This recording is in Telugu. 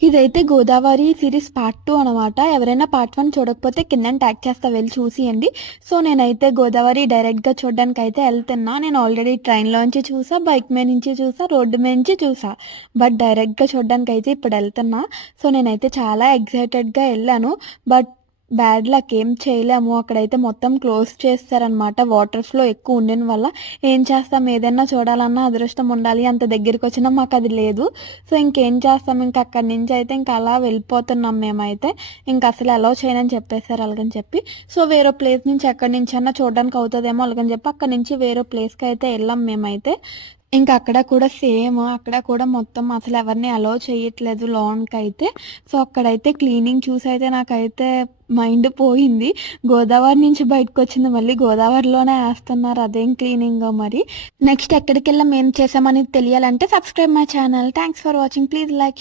ఇదైతే గోదావరి సిరీస్ పార్ట్ 2 అనమాట. ఎవరైనా పార్ట్ 1 చూడకపోతే కిందన ట్యాగ్ చేస్తా, వెళ్ళి చూసియండి. సో నేనైతే గోదావరి డైరెక్ట్‌గా చూడడానికైతే ఎళ్తున్నా. నేను ఆల్రెడీ ట్రైన్‌లోంచి చూసా, బైక్ మీద నుంచి చూసా, రోడ్డు మీద నుంచి చూసా. బట్ డైరెక్ట్‌గా చూడడానికైతే ఇప్పుడు ఎళ్తున్నా. సో నేనైతే చాలా ఎక్సైటెడ్‌గా ఎళ్ళాను. బట్ బ్యాడ్ లక్, ఏం చేయలేము. అక్కడైతే మొత్తం క్లోజ్ చేసేసారనమాట. వాటర్ ఫ్లో ఎక్కువ ఉండిన వల్ల. ఏం చేస్తాం, ఏదైనా చూడాలన్నా అదృష్టం ఉండాలి. అంత దగ్గరికొచ్చినా మాకది లేదు. సో ఇంకేం చేస్తాం, ఇంక అక్కడి నుంచి అయితే ఇంక అలా వెళ్ళిపోతున్నాం మేమైతే. ఇంక అసలు అలౌ చేయనని చెప్పేసారు అలాగని చెప్పి. సో వేరే ప్లేస్ నుంచి ఎక్కడి నుంచన్నా చూడడానికి అవుతదేమో అలాగని చెప్పి అక్కడి నుంచి వేరే ప్లేస్‌కైతే ఎళ్ళాం మేమైతే. ఇంక అక్కడ కూడా సేమ్. అక్కడ కూడా మొత్తం అసలు ఎవరిని అలౌ చేయట్లేదు లోన్‌కైతే. సో అక్కడైతే క్లీనింగ్ చూసైతే నాకైతే మైండ్ పోయింది. గోదావరి నుంచి బయటకొచ్చింది మళ్ళీ గోదావరిలోనే ఏస్తున్నారు. అదేం క్లీనింగో మరి. నెక్స్ట్ ఎక్కడికెళ్ళాం, ఏం చేసామనేది తెలియాలంటే subscribe my channel. Thanks for watching. Please like